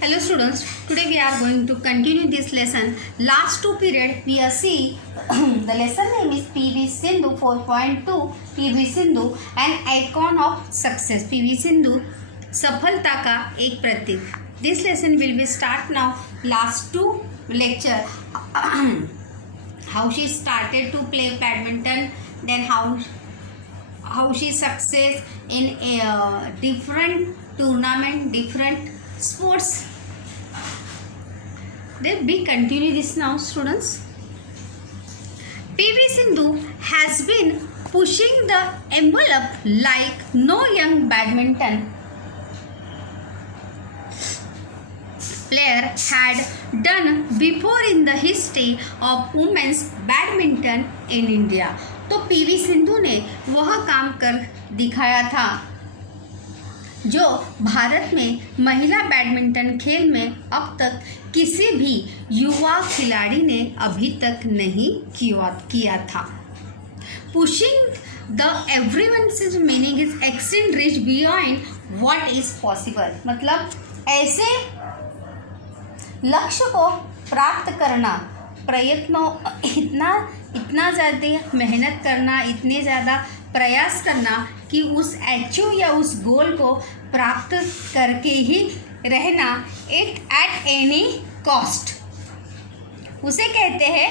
Hello students, today we are going to continue this lesson. Last two period we are see the lesson name is PV Sindhu 4.2 PV Sindhu an icon of success. PV Sindhu सफलता का एक प्रतीक. This lesson will be start now. Last two lecture how she started to play badminton, then how she success in a different tournament, different sports. Then we continue this now, students. PV Sindhu has been pushing the envelope like no young badminton player had done before in the history of women's badminton in India. तो PV Sindhu ने वह काम कर दिखाया था जो भारत में महिला बैडमिंटन खेल में अब तक किसी भी युवा खिलाड़ी ने अभी तक नहीं किया था. Pushing the everyone's meaning is extend reach beyond what is possible. मतलब ऐसे लक्ष्य को प्राप्त करना, प्रयत्नों इतना ज़्यादा मेहनत करना, इतने ज़्यादा प्रयास करना कि उस अचीव या उस गोल को प्राप्त करके ही रहना, इट एट एनी कॉस्ट, उसे कहते हैं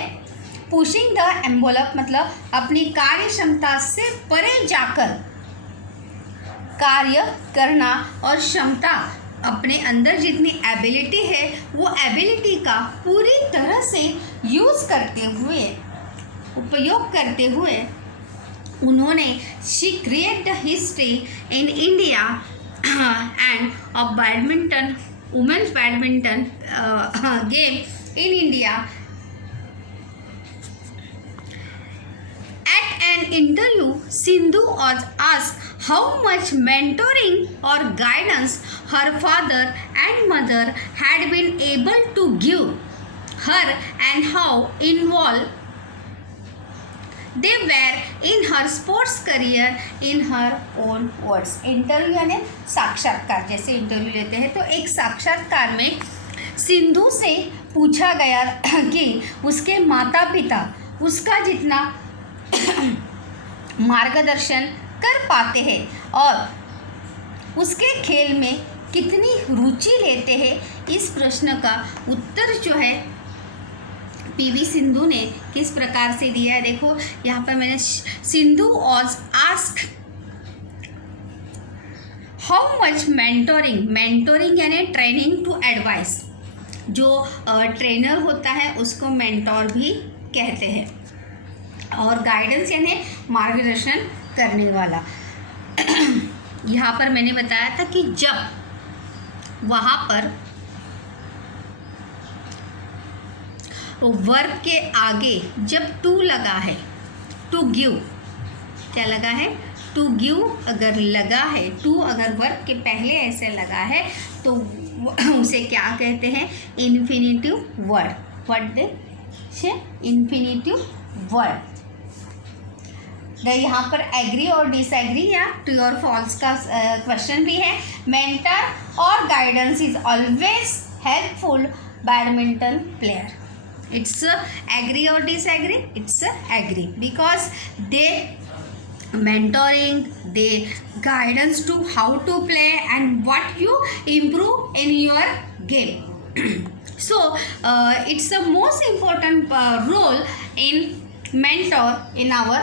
पुशिंग द एनवेलप. मतलब अपनी कार्य क्षमता से परे जाकर कार्य करना और क्षमता, अपने अंदर जितनी एबिलिटी है वो एबिलिटी का पूरी तरह से उपयोग करते हुए उन्होंने she create the history in India and of badminton, women's badminton game in India. At an interview, Sindhu was asked how much mentoring or guidance her father and mother had been able to give her and how involved they were in her sports career. In her own words. Interview यानी साक्षात्कार. जैसे interview लेते हैं तो एक साक्षात्कार में सिंधु से पूछा गया कि उसके माता पिता उसका जितना मार्गदर्शन कर पाते हैं और उसके खेल में कितनी रुचि लेते हैं. इस प्रश्न का उत्तर जो है पीवी सिंधु ने किस प्रकार से दिया है. देखो यहाँ पर मैंने Sindhu was asked how much mentoring यानी ट्रेनिंग टू एडवाइस. जो ट्रेनर होता है उसको मेंटोर भी कहते हैं और गाइडेंस यानी मार्गदर्शन करने वाला. यहाँ पर मैंने बताया था कि जब वहाँ पर वर्ब के आगे जब टू लगा है, टू गिव, क्या लगा है, टू गिव अगर लगा है, टू अगर वर्ब के पहले ऐसे लगा है तो उसे क्या कहते हैं, इन्फिनिटिव वर्ड. व्हाट दे से इन्फिनिटिव वर्ड. यहाँ पर एग्री और डिसएग्री या ट्रू और फॉल्स का क्वेश्चन भी है. मेंटर और guidance is always helpful badminton player. It's agree और disagree, it's agree because they mentoring, they guidance to how to play and what you improve in your game. So it's the most important role in mentor in our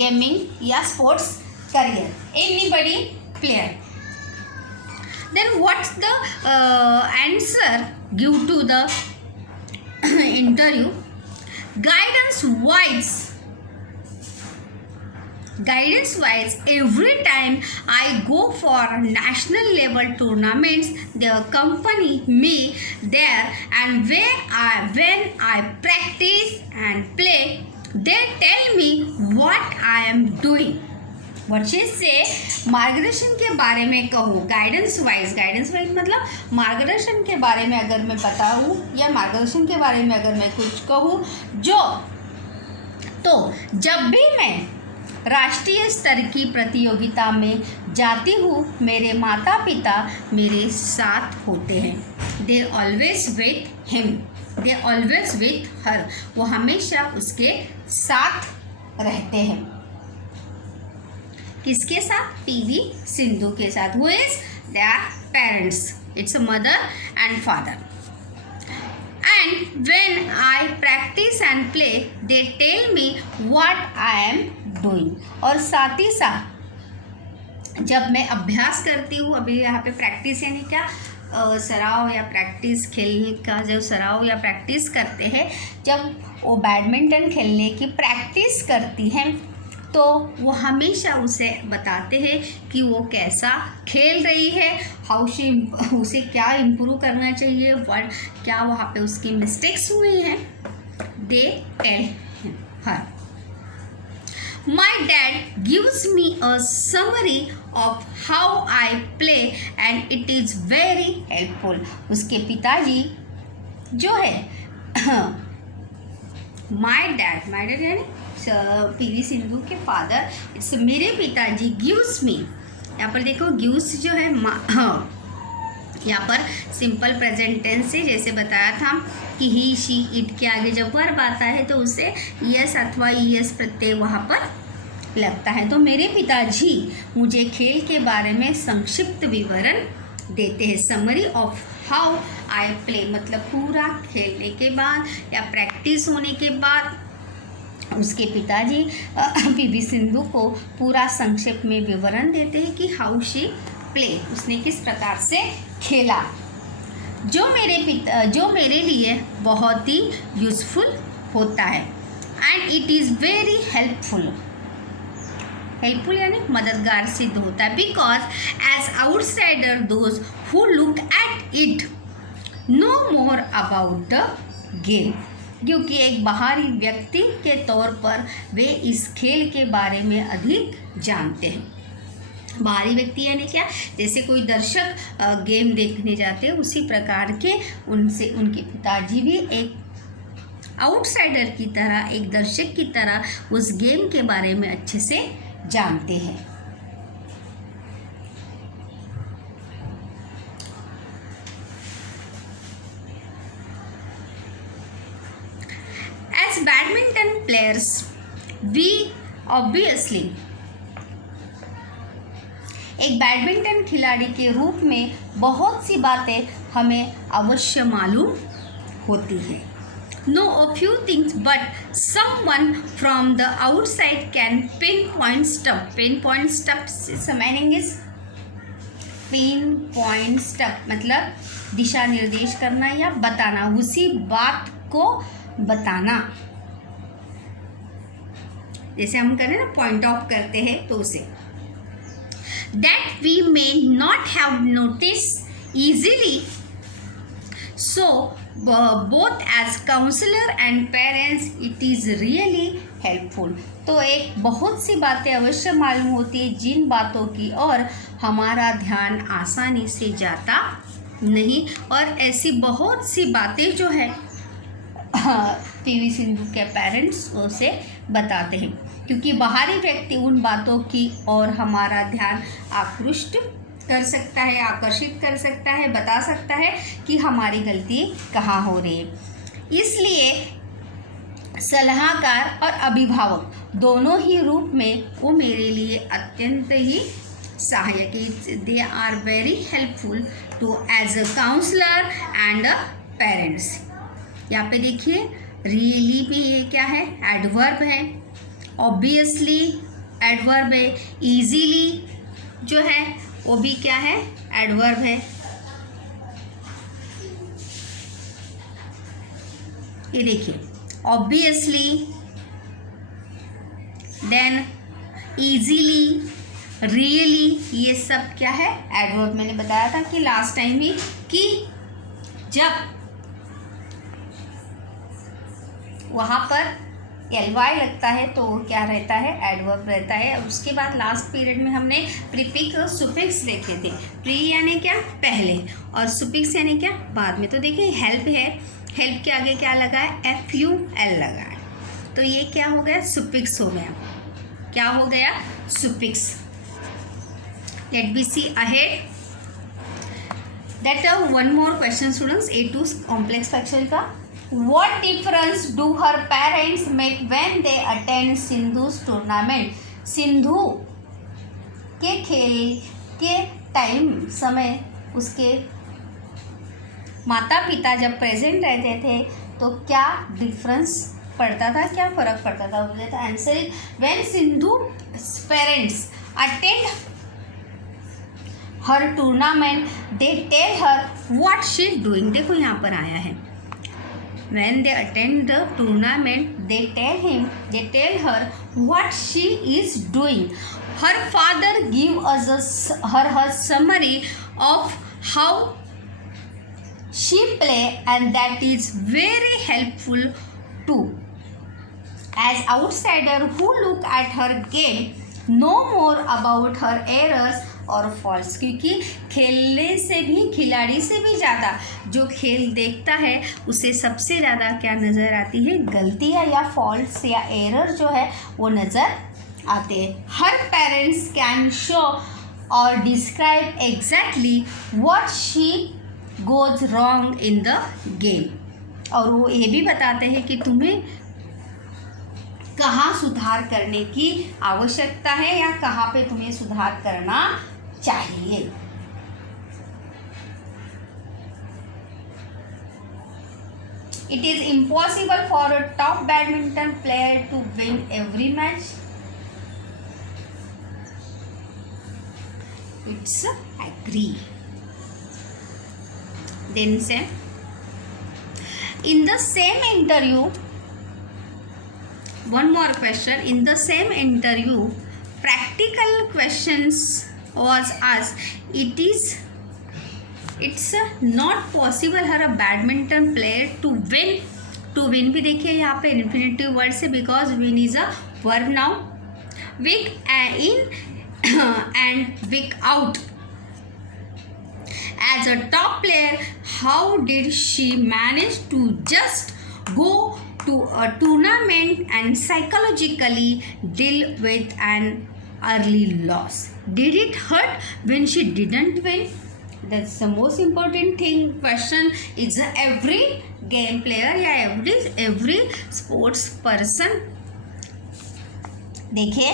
gaming या sports career, anybody player. Then what's the answer give to the interview? Guidance wise, every time I go for national level tournaments, they accompany me there, and when I practice and play, they tell me what I am doing. वर्चेज से मार्गदर्शन के बारे में कहूँ, guidance wise मतलब मार्गदर्शन के बारे में अगर मैं बताऊँ या मार्गदर्शन के बारे में अगर मैं कुछ कहूँ, तो जब भी मैं राष्ट्रीय स्तर की प्रतियोगिता में जाती हूँ, मेरे माता पिता मेरे साथ होते हैं। They always with him, they always with her, वो हमेशा उसके साथ रहते हैं। किसके साथ? पीवी सिंधु के साथ। Who is their parents? It's a mother and father. And when I practice and play, they tell me what I am doing. और साथ ही साथ जब मैं अभ्यास करती हूँ, अभी यहाँ पे प्रैक्टिस यानी क्या, सराव या प्रैक्टिस, खेलने का जो सराव या प्रैक्टिस करते हैं, जब वो बैडमिंटन खेलने की प्रैक्टिस करती हैं तो वो हमेशा उसे बताते हैं कि वो कैसा खेल रही है, उसे क्या इम्प्रूव करना चाहिए, क्या वहाँ पे उसकी मिस्टेक्स हुई हैं। They tell her. My dad gives me a summary of how I play and it is very helpful. उसके पिताजी जो है माई डैड यानी पीवी सिंधु के फादर, इट्स मेरे पिताजी, गिव्स मी, यहाँ पर देखो गिव्स जो है यहाँ पर सिंपल प्रेजेंट टेंस से, जैसे बताया था कि ही शी इट के आगे जब वर्ब आता है तो उसे यस अथवा ईएस प्रत्यय वहाँ पर लगता है। तो मेरे पिताजी मुझे खेल के बारे में संक्षिप्त विवरण देते हैं। Summary of how I play मतलब पूरा खेलने के बाद या प्रैक्टिस होने के बाद उसके पिताजी पीवी सिंधु को पूरा संक्षेप में विवरण देते हैं कि हाउ शी प्ले, उसने किस प्रकार से खेला, जो मेरे लिए बहुत ही यूज़फुल होता है। And it is very helpful, helpful यानी मददगार सिद्ध होता है। Because as outsider those who look at it know more about the game, क्योंकि एक बाहरी व्यक्ति के तौर पर वे इस खेल के बारे में अधिक जानते हैं। बाहरी व्यक्ति यानी क्या? जैसे कोई दर्शक गेम देखने जाते हैं, उसी प्रकार के उनसे उनके पिताजी भी एक आउटसाइडर की तरह, एक दर्शक की तरह उस गेम के बारे में अच्छे से जानते हैं। As badminton players, we obviously, एक बैडमिंटन खिलाड़ी के रूप में बहुत सी बातें हमें अवश्य मालूम होती है। Know a few things, but someone from the outside can pinpoint stuff. Pinpoint stuff, its meaning is pinpoint stuff मतलब दिशा निर्देश करना या बताना, उसी बात को बताना। जैसे हम करें ना, पॉइंट आउट करते हैं तो उसे that we may not have noticed easily. So both as counselor and parents it is really helpful. तो एक बहुत सी बातें अवश्य मालूम होती है जिन बातों की और हमारा ध्यान आसानी से जाता नहीं, और ऐसी बहुत सी बातें जो है पीवी सिंधु के पेरेंट्स उसे बताते हैं, क्योंकि बाहरी व्यक्ति उन बातों की और हमारा ध्यान आकृष्ट कर सकता है, आकर्षित कर सकता है, बता सकता है कि हमारी गलती कहाँ हो रही है। इसलिए सलाहकार और अभिभावक दोनों ही रूप में वो मेरे लिए अत्यंत ही सहायक, they are very helpful to as a counsellor and a parents. यहाँ पे देखिए रियली भी ये क्या है? एडवर्ब है। ऑब्वियसली एडवर्ब है। इजीली जो है वो भी क्या है? एडवर्ब है। ये देखिए ऑब्वियसली, देन इजीली, रियली, ये सब क्या है? एडवर्ब। मैंने बताया था कि लास्ट टाइम भी कि जब वहाँ पर ly लगता है तो क्या रहता है? एडवर्ब रहता है। उसके बाद लास्ट पीरियड में हमने प्रीफिक्स और सुफिक्स देखे थे। प्री यानी क्या? पहले, और सुफिक्स यानी क्या? बाद में। तो देखिए हेल्प है, हेल्प के आगे क्या लगा है? FUL लगा है, तो ये क्या हो गया? सुफिक्स हो गया। क्या हो गया, suffix. Let be see ahead that one more question students, A2 complex fraction का। What difference do her parents make when they attend Sindhu's tournament? Sindhu के खेल के टाइम समय उसके माता पिता जब प्रेजेंट रहते थे तो क्या डिफरेंस पड़ता था, क्या फ़र्क पड़ता था? तो answer is when Sindhu parents attend her tournament they tell her what she is doing. देखो यहाँ पर आया है, when they attend the tournament they tell her what she is doing. Her father give us her summary of how she play and that is very helpful too. As outsider who look at her game know more about her errors or faults, क्योंकि खेलने से भी, खिलाड़ी से भी ज़्यादा जो खेल देखता है उसे सबसे ज़्यादा क्या नज़र आती है, गलतियाँ या फॉल्ट्स या एरर जो है वो नज़र आते हैं। हर पेरेंट्स कैन शो और describe exactly what she goes wrong in the game, और वो ये भी बताते हैं कि तुम्हें कहाँ सुधार करने की आवश्यकता है या कहाँ पे तुम्हें सुधार करना चाहिए। It is impossible for a top badminton player to win every match. It's agree. Then say, in the same interview, one more question, in the same interview practical questions was asked, it's not possible for a badminton player to win भी देखिए यहाँ पे infinitive word से, because win is a verb noun, week in and week out. As a top player, how did she manage to just go to a tournament and psychologically deal with an early loss? Did it hurt when she didn't win? That's the most important thing. Question is every game player या every sports person। देखिए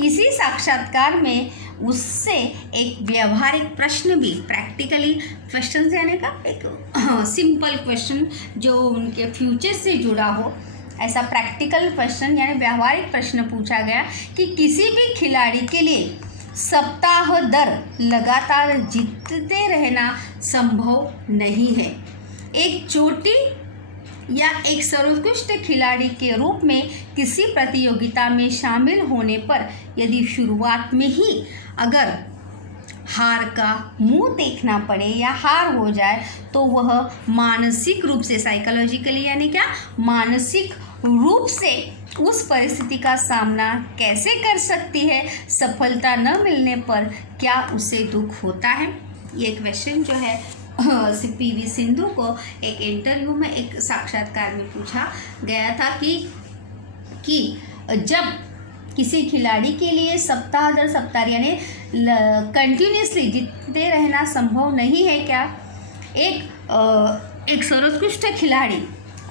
इसी साक्षात्कार में उससे एक व्यवहारिक प्रश्न भी, प्रैक्टिकली क्वेश्चन यानी का एक सिंपल क्वेश्चन जो उनके फ्यूचर से जुड़ा हो, ऐसा प्रैक्टिकल क्वेश्चन यानी व्यवहारिक प्रश्न पूछा गया कि किसी भी खिलाड़ी के लिए सप्ताह दर लगातार जीतते रहना संभव नहीं है। एक चोटी या एक सर्वोत्कृष्ट खिलाड़ी के रूप में किसी प्रतियोगिता में शामिल होने पर यदि शुरुआत में ही अगर हार का मुंह देखना पड़े या हार हो जाए तो वह मानसिक रूप से, साइकोलॉजिकली यानी क्या, मानसिक रूप से उस परिस्थिति का सामना कैसे कर सकती है। सफलता न मिलने पर क्या उसे दुख होता है? ये क्वेश्चन जो है PV सिंधु को एक इंटरव्यू में, एक साक्षात्कार में पूछा गया था कि जब किसी खिलाड़ी के लिए सप्ताह दर सप्ताह यानी कंटिन्यूसली जीतते रहना संभव नहीं है क्या? एक सर्वोत्कृष्ट खिलाड़ी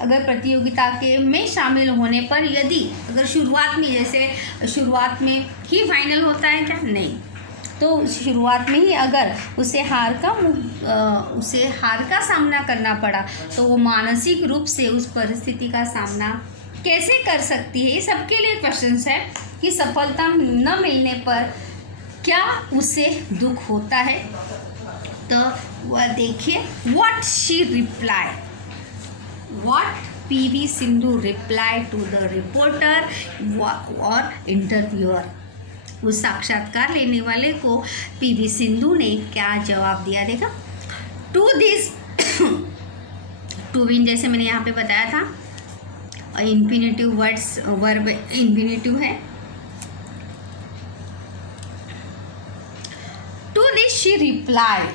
अगर प्रतियोगिता के में शामिल होने पर यदि अगर शुरुआत में, जैसे शुरुआत में ही फाइनल होता है क्या? नहीं। तो शुरुआत में ही अगर उसे हार का सामना करना पड़ा तो वो मानसिक रूप से उस परिस्थिति का सामना कैसे कर सकती है? ये सबके लिए क्वेश्चंस है कि सफलता न मिलने पर क्या उसे दुख होता है। तो वह देखिए what she reply, what PV Sindhu reply to the reporter और इंटरव्यूअर। उस साक्षात्कार लेने वाले को PV सिंधु ने क्या जवाब दिया? देखा, टू दिस टू विन, जैसे मैंने यहाँ पे बताया था इन्फिनेटिव वर्ड्स, वर्ब इन्फिनेटिव है। टू दिस शी रिप्लाई,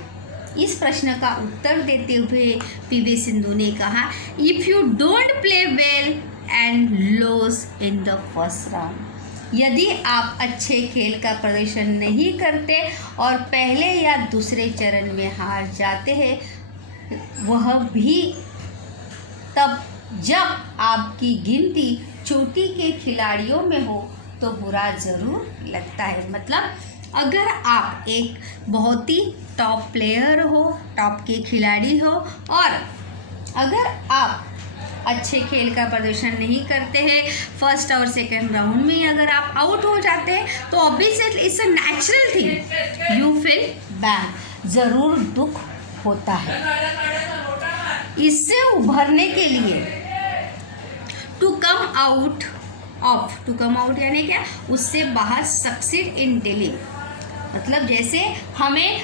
इस प्रश्न का उत्तर देते हुए PV सिंधु ने कहा, if you don't play well and lose in the first round, यदि आप अच्छे खेल का प्रदर्शन नहीं करते और पहले या दूसरे चरण में हार जाते हैं, वह भी तब जब आपकी गिनती चोटी के खिलाड़ियों में हो तो बुरा ज़रूर लगता है। मतलब अगर आप एक बहुत ही टॉप प्लेयर हो, टॉप के खिलाड़ी हो, और अगर आप अच्छे खेल का प्रदर्शन नहीं करते हैं, फर्स्ट और सेकंड राउंड में अगर आप आउट हो जाते हैं, तो obviously it's a natural thing, you feel bad, ज़रूर दुख होता है। इससे उभरने के लिए टू कम आउट यानी क्या, उससे बाहर सक्सीड इन डीलिंग, मतलब जैसे हमें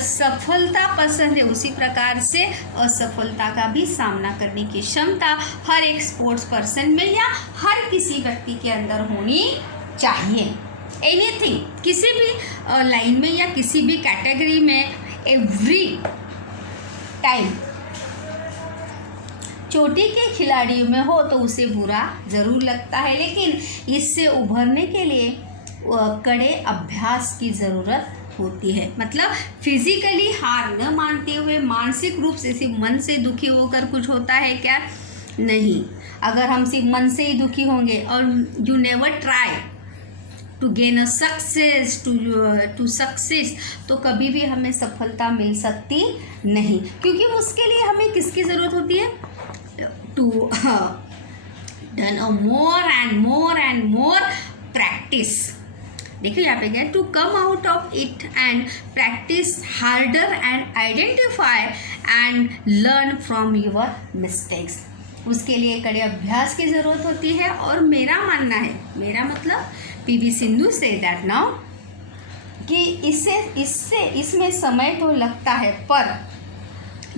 सफलता पसंद है, उसी प्रकार से असफलता का भी सामना करने की क्षमता हर एक स्पोर्ट्स पर्सन में या हर किसी व्यक्ति के अंदर होनी चाहिए। एनीथिंग, किसी भी लाइन में या किसी भी कैटेगरी में, एवरी टाइम चोटी के खिलाड़ियों में हो तो उसे बुरा ज़रूर लगता है, लेकिन इससे उभरने के लिए कड़े अभ्यास की ज़रूरत होती है। मतलब फिजिकली हार न मानते हुए मानसिक रूप से सिर्फ मन से दुखी होकर कुछ होता है क्या? नहीं। अगर हम सिर्फ मन से ही दुखी होंगे और you never try to gain a success to success, तो कभी भी हमें सफलता मिल सकती नहीं, क्योंकि उसके लिए हमें किसकी ज़रूरत होती है? To done a more and more practice. देखिए यहाँ पे क्या, to come out of it and practise harder and identify and learn from your mistakes. उसके लिए कड़े अभ्यास की ज़रूरत होती है। और मेरा मानना है, मेरा मतलब PV Sindhu say that now, कि इसमें समय तो लगता है, पर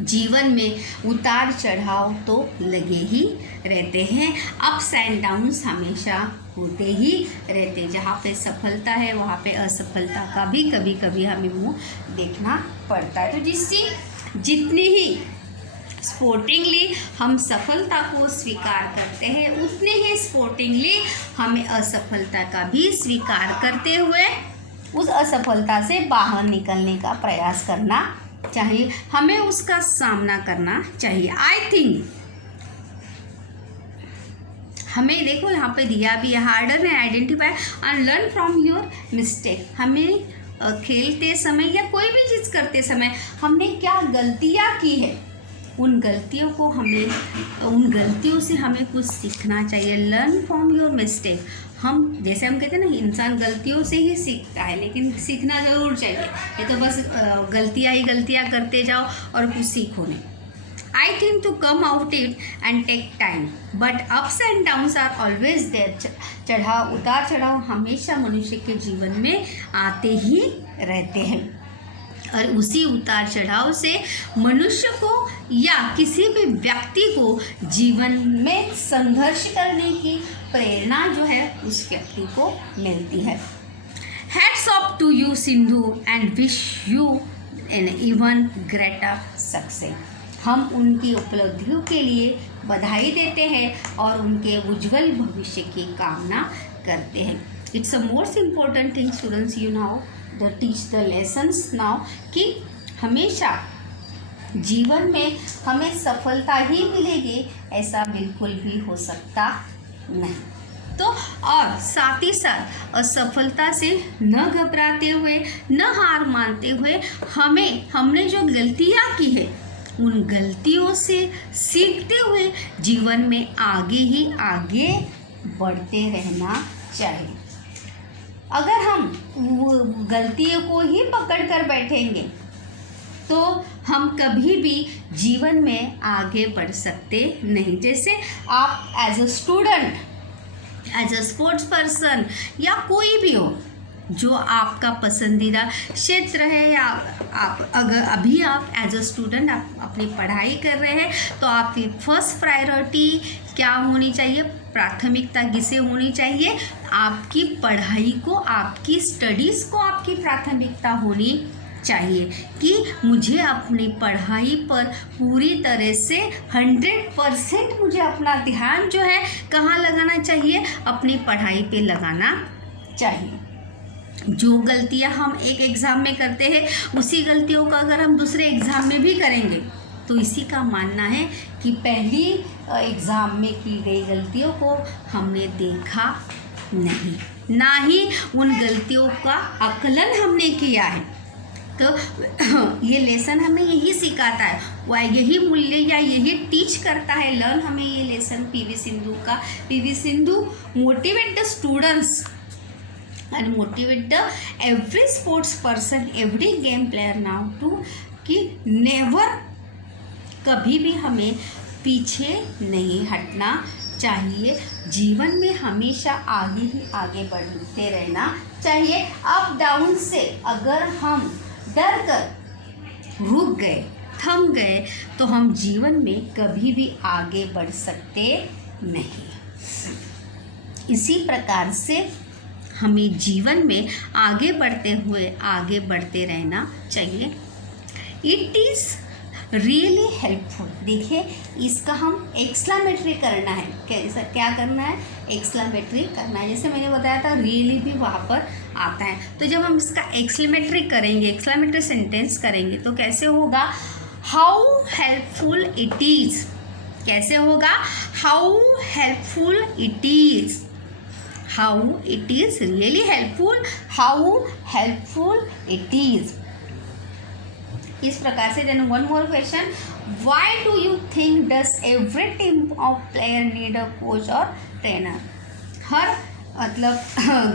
जीवन में उतार चढ़ाव तो लगे ही रहते हैं। अप्स एंड डाउन्स हमेशा होते ही रहते। जहाँ पे सफलता है वहाँ पे असफलता का भी कभी कभी हमें मुँह देखना पड़ता है। तो जितनी ही स्पोर्टिंगली हम सफलता को स्वीकार करते हैं, उतने ही स्पोर्टिंगली हमें असफलता का भी स्वीकार करते हुए उस असफलता से बाहर निकलने का प्रयास करना चाहिए, हमें उसका सामना करना चाहिए। आई थिंक हमें देखो यहाँ पे दिया भी है, harder and identify and learn from your mistake. हमें खेलते समय या कोई भी चीज़ करते समय हमने क्या गलतियाँ की है, उन गलतियों से हमें कुछ सीखना चाहिए। Learn from your mistake. हम जैसे हम कहते हैं ना, इंसान गलतियों से ही सीखता है, लेकिन सीखना ज़रूर चाहिए। ये तो बस गलतियाँ करते जाओ और कुछ सीखो नहीं। I think to come out it and take time, but ups and downs are always there. उतार चढ़ाव हमेशा मनुष्य के जीवन में आते ही रहते हैं, और उसी उतार चढ़ाव से मनुष्य को या किसी भी व्यक्ति को जीवन में संघर्ष करने की प्रेरणा जो है उस व्यक्ति को मिलती है। Hats off to you Sindhu and wish you an even greater success. हम उनकी उपलब्धियों के लिए बधाई देते हैं और उनके उज्जवल भविष्य की कामना करते हैं। It's a most important thing students, you now the teach the lessons now, कि हमेशा जीवन में हमें सफलता ही मिलेगी ऐसा बिल्कुल भी हो सकता नहीं। तो और साथ ही साथ असफलता से न घबराते हुए, न हार मानते हुए, हमने जो गलतियाँ की है उन गलतियों से सीखते हुए जीवन में आगे ही आगे बढ़ते रहना चाहिए। अगर हम गलतियों को ही पकड़ कर बैठेंगे तो हम कभी भी जीवन में आगे बढ़ सकते नहीं। जैसे आप as a student, as a sports person या कोई भी हो, जो आपका पसंदीदा क्षेत्र है, या आप अगर अभी आप एज अ स्टूडेंट आप अपनी पढ़ाई कर रहे हैं, तो आपकी फर्स्ट प्रायोरिटी क्या होनी चाहिए, प्राथमिकता किसे होनी चाहिए? आपकी पढ़ाई को, आपकी स्टडीज़ को आपकी प्राथमिकता होनी चाहिए कि मुझे अपनी पढ़ाई पर पूरी तरह से 100% मुझे अपना ध्यान जो है कहाँ लगाना चाहिए, अपनी पढ़ाई पे लगाना चाहिए। जो गलतियां हम एक एग्ज़ाम में करते हैं उसी गलतियों का अगर हम दूसरे एग्ज़ाम में भी करेंगे तो इसी का मानना है कि पहली एग्ज़ाम में की गई गलतियों को हमने देखा नहीं, ना ही उन गलतियों का आकलन हमने किया है। तो ये लेसन हमें यही सिखाता है, वह यही मूल्य या यही टीच करता है, लर्न हमें ये लेसन पीवी सिंधु का। PV Sindhu motivate the students and motivate the every sports person, every game player now to कि never कभी भी हमें पीछे नहीं हटना चाहिए, जीवन में हमेशा आगे ही आगे बढ़ते रहना चाहिए। अप डाउन से अगर हम डर कर रुक गए, थम गए तो हम जीवन में कभी भी आगे बढ़ सकते नहीं। इसी प्रकार से हमें जीवन में आगे बढ़ते रहना चाहिए। It is really helpful. देखिए इसका हम एक्सक्लेमेटरी करना है, क्या करना है, एक्सक्लेमेटरी करना है। जैसे मैंने बताया था रियली भी वहाँ पर आता है, तो जब हम इसका एक्सक्लेमेटरी करेंगे, एक्सक्लेमेटरी सेंटेंस करेंगे तो कैसे होगा, हाउ हेल्पफुल इट इज़। कैसे होगा, how helpful it is, how it is really helpful, how helpful it is। इस प्रकार से then one more question, why do you think does every team of player need a coach or trainer। हर मतलब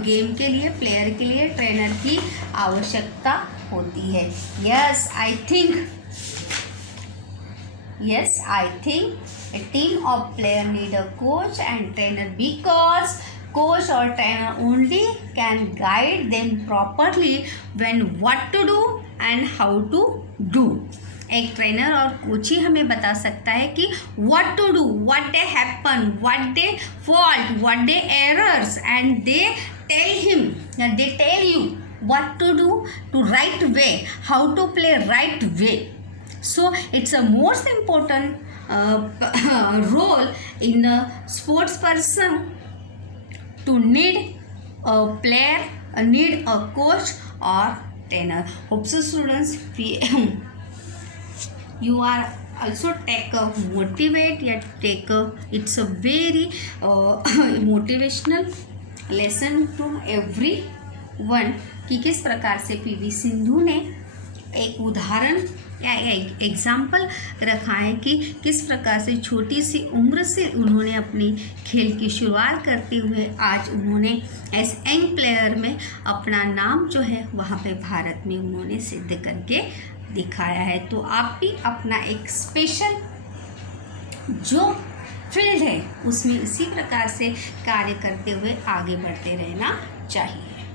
game के लिए, player के लिए trainer की आवश्यकता होती है। yes I think a team of player need a coach and trainer because coach or trainer only can guide them properly when what to do and how to do। एक trainer और coach ही हमें बता सकता है कि what to do, what they happen, what they fault, what they errors, and they tell you what to do to right way, how to play right way। So it's a most important role in a sports person to need a player, need a coach or trainer। Hope so students you are also take a motivate, yet take a, it's a very motivational lesson to everyone कि किस प्रकार से PV Sindhu ने एक उदाहरण या एक example रखा है कि किस प्रकार से छोटी सी उम्र से उन्होंने अपनी खेल की शुरुआत करते हुए आज उन्होंने एज यंग प्लेयर में अपना नाम जो है वहाँ पे भारत में उन्होंने सिद्ध करके दिखाया है। तो आप भी अपना एक स्पेशल जो फील्ड है उसमें इसी प्रकार से कार्य करते हुए आगे बढ़ते रहना चाहिए।